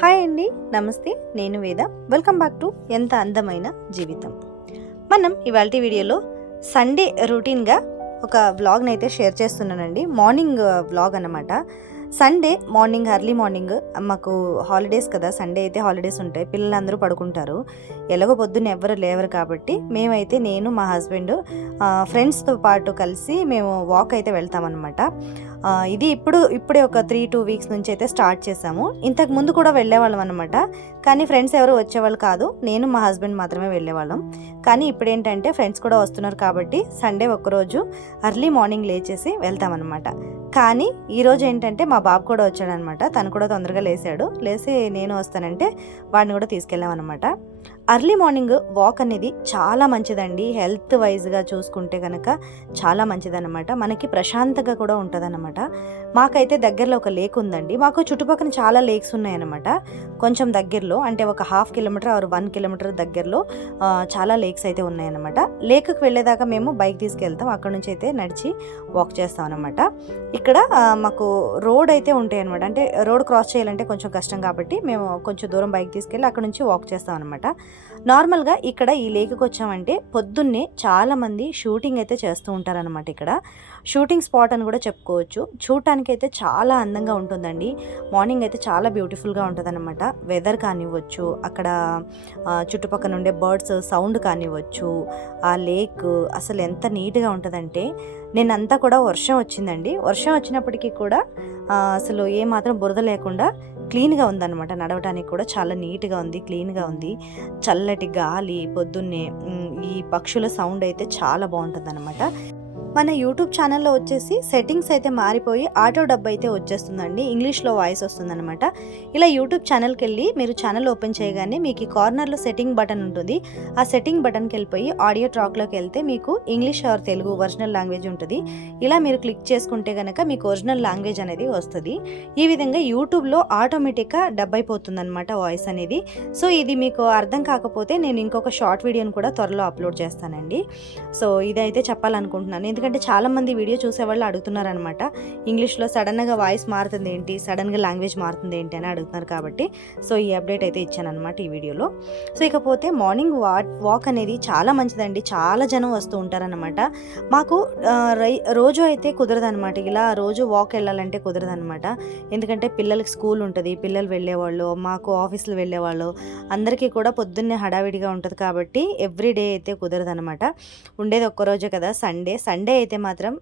Hi అండి నమస్తే నేను వేద. వెల్కమ్ బ్యాక్ టు ఎంత అందమైన జీవితం. మనం ఇవాళ వీడియోలో సండే రొటీన్గా ఒక వ్లాగ్ని అయితే షేర్ చేస్తున్నానండి. మార్నింగ్ వ్లాగ్ అనమాట సండే మార్నింగ్ అర్లీ మార్నింగ్ మాకు హాలిడేస్ కదా సండే అయితే హాలిడేస్ ఉంటాయి. పిల్లలందరూ పడుకుంటారు. ఎలాగో పొద్దున్న ఎవరు లేవరు కాబట్టి మేమైతే నేను మా హస్బెండ్ ఫ్రెండ్స్తో పాటు కలిసి మేము వాక్ అయితే వెళ్తామన్నమాట. ఇది ఇప్పుడు ఇప్పుడే ఒక త్రీ టూ వీక్స్ నుంచి అయితే స్టార్ట్ చేసాము ఇంతకు ముందు కూడా వెళ్ళేవాళ్ళం అనమాట కానీ ఫ్రెండ్స్ ఎవరు వచ్చేవాళ్ళు కాదు. నేను మా హస్బెండ్ మాత్రమే వెళ్ళేవాళ్ళం. కానీ ఇప్పుడు ఏంటంటే ఫ్రెండ్స్ కూడా వస్తున్నారు కాబట్టి సండే ఒకరోజు అర్లీ మార్నింగ్ లేచేసి వెళ్తామన్నమాట కానీ ఈరోజు ఏంటంటే మా బాబు కూడా వచ్చాడనమాట తను కూడా తొందరగా లేచాడు లేచి నేను వస్తానంటే వాడిని కూడా తీసుకెళ్ళామన్నమాట. అర్లీ మార్నింగ్ వాక్ అనేది చాలా మంచిదండి. హెల్త్ వైజ్గా చూసుకుంటే కనుక చాలా మంచిదన్నమాట. మనకి ప్రశాంతంగా కూడా ఉంటుందన్నమాట. మాకైతే దగ్గరలో ఒక లేక్ ఉందండి. మాకు చుట్టుపక్కల చాలా లేక్స్ ఉన్నాయన్నమాట. కొంచెం దగ్గరలో అంటే ఒక half kilometre or one kilometre దగ్గరలో చాలా లేక్స్ అయితే ఉన్నాయన్నమాట. లేక్కి వెళ్ళేదాకా మేము బైక్ తీసుకెళ్తాం. అక్కడ నుంచి అయితే నడిచి వాక్ చేస్తాం అనమాట ఇక్కడ మాకు రోడ్ అయితే ఉంటాయి అనమాట అంటే రోడ్ క్రాస్ చేయాలంటే కొంచెం కష్టం కాబట్టి మేము కొంచెం దూరం బైక్ తీసుకెళ్ళి అక్కడ నుంచి వాక్ చేస్తాం అనమాట నార్మల్గా ఇక్కడ ఈ లేక్కి వచ్చామంటే పొద్దున్నే చాలామంది షూటింగ్ అయితే చేస్తూ ఉంటారనమాట ఇక్కడ. షూటింగ్ స్పాట్ అని కూడా చెప్పుకోవచ్చు. చూడటానికి అయితే చాలా అందంగా ఉంటుందండి. మార్నింగ్ అయితే చాలా బ్యూటిఫుల్గా ఉంటుందన్నమాట. వెదర్ కానివ్వచ్చు అక్కడ చుట్టుపక్కల ఉండే బర్డ్స్ సౌండ్ కానివ్వచ్చు ఆ లేక్ అసలు ఎంత నీట్గా ఉంటుందంటే నేనంతా కూడా వర్షం వచ్చిందండి. వర్షం వచ్చినప్పటికీ కూడా అసలు ఏ మాత్రం బురద లేకుండా క్లీన్గా ఉందన్నమాట. నడవడానికి కూడా చాలా నీట్గా ఉంది క్లీన్గా ఉంది. చల్లటి గాలి పొద్దున్నే ఈ పక్షుల సౌండ్ అయితే చాలా బాగుంటుంది మన యూట్యూబ్ ఛానల్లో వచ్చేసి సెట్టింగ్స్ అయితే మారిపోయి ఆటో డబ్బు అయితే వచ్చేస్తుందండి. ఇంగ్లీష్లో వాయిస్ వస్తుందన్నమాట. ఇలా యూట్యూబ్ ఛానల్కి వెళ్ళి మీరు ఛానల్ ఓపెన్ చేయగానే మీకు ఈ కార్నర్లో సెట్టింగ్ బటన్ ఉంటుంది. ఆ సెట్టింగ్ బటన్కి వెళ్ళిపోయి ఆడియో ట్రాక్లోకి వెళ్తే మీకు English or Telugu original language ఉంటుంది. ఇలా మీరు క్లిక్ చేసుకుంటే కనుక మీకు ఒరిజినల్ లాంగ్వేజ్ అనేది వస్తుంది. ఈ విధంగా యూట్యూబ్లో ఆటోమేటిక్గా డబ్ అయిపోతుందన్నమాట వాయిస్ అనేది. సో ఇది మీకు అర్థం కాకపోతే నేను ఇంకొక షార్ట్ వీడియోని కూడా త్వరలో అప్లోడ్ చేస్తానండి. సో ఇదైతే చెప్పాలనుకుంటున్నాను. ఎందుకంటే ఎందుకంటే చాలామంది వీడియో చూసేవాళ్ళు అడుగుతున్నారనమాట. ఇంగ్లీష్లో సడన్గా వాయిస్ మారుతుంది ఏంటి? సడన్గా లాంగ్వేజ్ మారుతుంది ఏంటి అని అడుగుతున్నారు కాబట్టి. సో ఈ అప్డేట్ అయితే ఇచ్చానమాట ఈ వీడియోలో. సో ఇకపోతే మార్నింగ్ వా వాక్ అనేది చాలా మంచిదండి. చాలా జనం వస్తూ ఉంటారనమాట మాకు రై- రోజు అయితే కుదరదనమాట ఇలా రోజు వాక్ వెళ్ళాలంటే కుదరదనమాట ఎందుకంటే పిల్లలకి స్కూల్ ఉంటుంది. పిల్లలు వెళ్ళేవాళ్ళు మాకు ఆఫీసులు వెళ్ళేవాళ్ళు. అందరికీ కూడా పొద్దున్నే హడావిడిగా ఉంటుంది కాబట్టి ఎవ్రీ డే అయితే కుదరదనమాట ఉండేది ఒక్కరోజే కదా సండే. సండే అయితే మాత్రం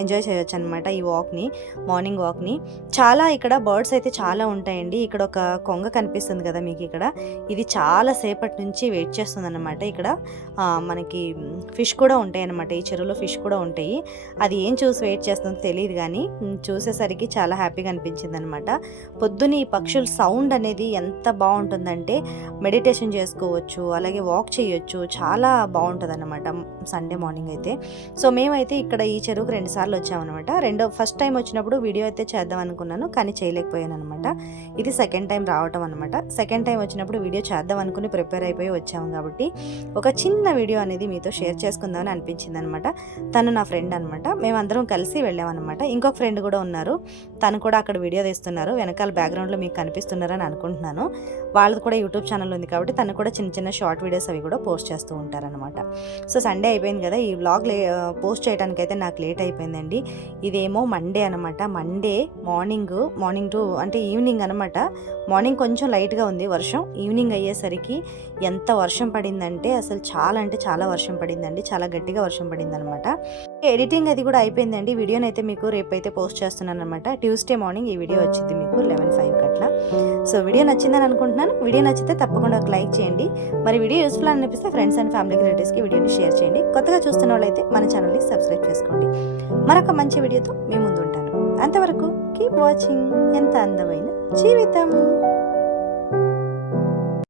ఎంజాయ్ చేయొచ్చు అనమాట ఈ వాక్ని మార్నింగ్ వాక్ని చాలా ఇక్కడ బర్డ్స్ అయితే చాలా ఉంటాయండి. ఇక్కడ ఒక కొంగ కనిపిస్తుంది కదా మీకు ఇక్కడ. ఇది చాలా సేపటి నుంచి వెయిట్ చేస్తుంది అనమాట ఇక్కడ మనకి ఫిష్ కూడా ఉంటాయి అనమాట ఈ చెరువులో ఫిష్ కూడా ఉంటాయి. అది ఏం చూసి వెయిట్ చేస్తుందో తెలియదు కానీ చూసేసరికి చాలా హ్యాపీగా అనిపించింది అనమాట పొద్దున ఈ పక్షుల సౌండ్ అనేది ఎంత బాగుంటుందంటే మెడిటేషన్ చేసుకోవచ్చు అలాగే వాక్ చేయొచ్చు. చాలా బాగుంటుంది అనమాట సండే మార్నింగ్ అయితే. సో మేము మేమైతే ఇక్కడ ఈ చెరువుకు రెండు సార్లు వచ్చామన్నమాట. రెండో ఫస్ట్ టైం వచ్చినప్పుడు వీడియో అయితే చేద్దాం అనుకున్నాను కానీ చేయలేకపోయాను అనమాట ఇది సెకండ్ టైం రావటం అనమాట సెకండ్ టైం వచ్చినప్పుడు వీడియో చేద్దాం అనుకుని ప్రిపేర్ అయిపోయి వచ్చాము కాబట్టి ఒక చిన్న వీడియో అనేది మీతో షేర్ చేసుకుందామని అనిపించింది అనమాట తను నా ఫ్రెండ్ అనమాట మేమందరం కలిసి వెళ్ళామన్నమాట. ఇంకొక ఫ్రెండ్ కూడా ఉన్నారు. తను కూడా అక్కడ వీడియో తీస్తున్నారు. వెనకాల బ్యాక్గ్రౌండ్లో మీకు కనిపిస్తున్నారని అనుకుంటున్నాను. వాళ్ళది కూడా యూట్యూబ్ ఛానల్ ఉంది కాబట్టి తను కూడా చిన్న చిన్న షార్ట్ వీడియోస్ అవి కూడా పోస్ట్ చేస్తూ ఉంటారనమాట సో సండే అయిపోయింది కదా ఈ వ్లాగ్ పోస్ట్ పోస్ట్ చేయడానికి అయితే నాకు లేట్ అయిపోయిందండి. ఇదేమో మండే అనమాట. మండే మార్నింగ్ మార్నింగ్ టు అంటే ఈవినింగ్ అనమాట. మార్నింగ్ కొంచెం లైట్గా ఉంది వర్షం. ఈవినింగ్ అయ్యేసరికి ఎంత వర్షం పడిందంటే అసలు చాలా అంటే చాలా వర్షం పడిందండి. చాలా గట్టిగా వర్షం పడింది అనమాట ఎడిటింగ్ అది కూడా అయిపోయిందండి. వీడియోని అయితే మీకు రేపైతే పోస్ట్ చేస్తున్నాను అనమాట ట్యూస్డే మార్నింగ్ ఈ వీడియో వచ్చింది మీకు లెవెన్ ఫైవ్ అట్లా సో వీడియో నచ్చిందని అనుకుంటున్నాను. వీడియో నచ్చితే తప్పకుండా ఒక లైక్ చేయండి. మరి వీడియో యూస్ఫుల్ అనిపిస్తే ఫ్రెండ్స్ అండ్ ఫ్యామిలీ రిలేటివ్స్కి వీడియోని షేర్ చేయండి. కొత్తగా చూస్తున్న వాళ్ళైతే మన ఛానల్ని సబ్స్క్రైబ్ చేసుకోండి. మరొక మంచి వీడియోతో మీ ముందు ఉంటాను. అంతవరకు కీప్ వాచింగ్ ఎంత అందమైన జీవితం.